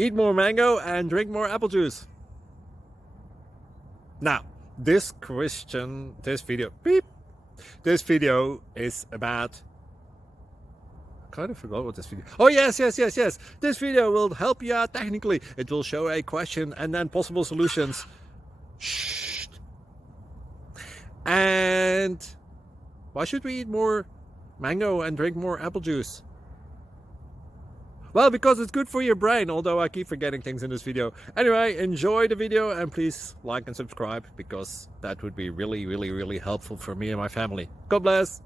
Eat more mango and drink more apple juice. Now, this video is about, I kind of forgot what this video. Oh yes. This video will help you out technically. It will show a question and then possible solutions. Shh. And why should we eat more mango and drink more apple juice? Well, because it's good for your brain, although I keep forgetting things in this video. Anyway, enjoy the video and please like and subscribe, because that would be really helpful for me and my family. God bless!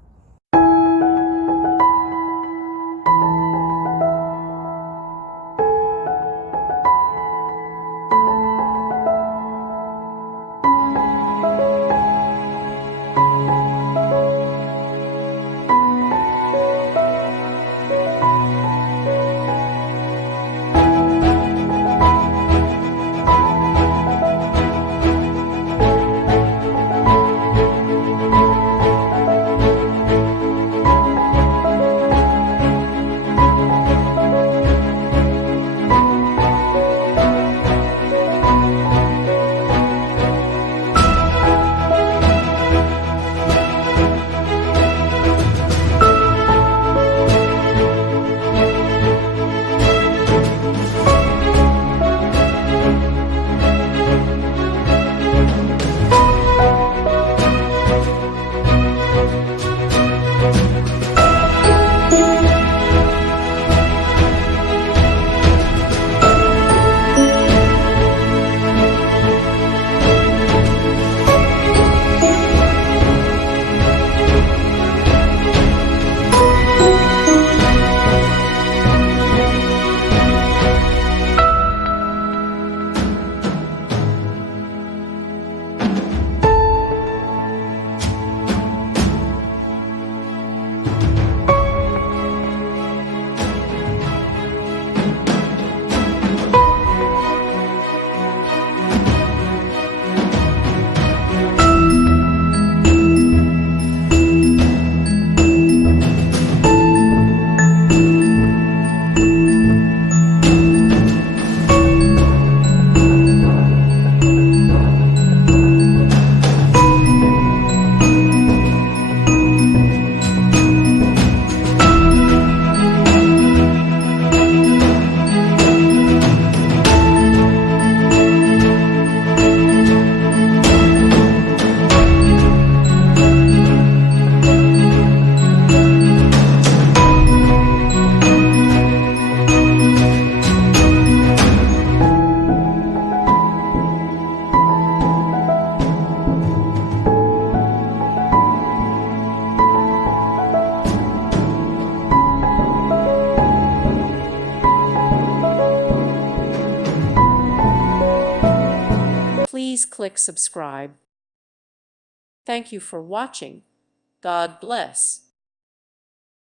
Please click subscribe. Thank you for watching. God bless.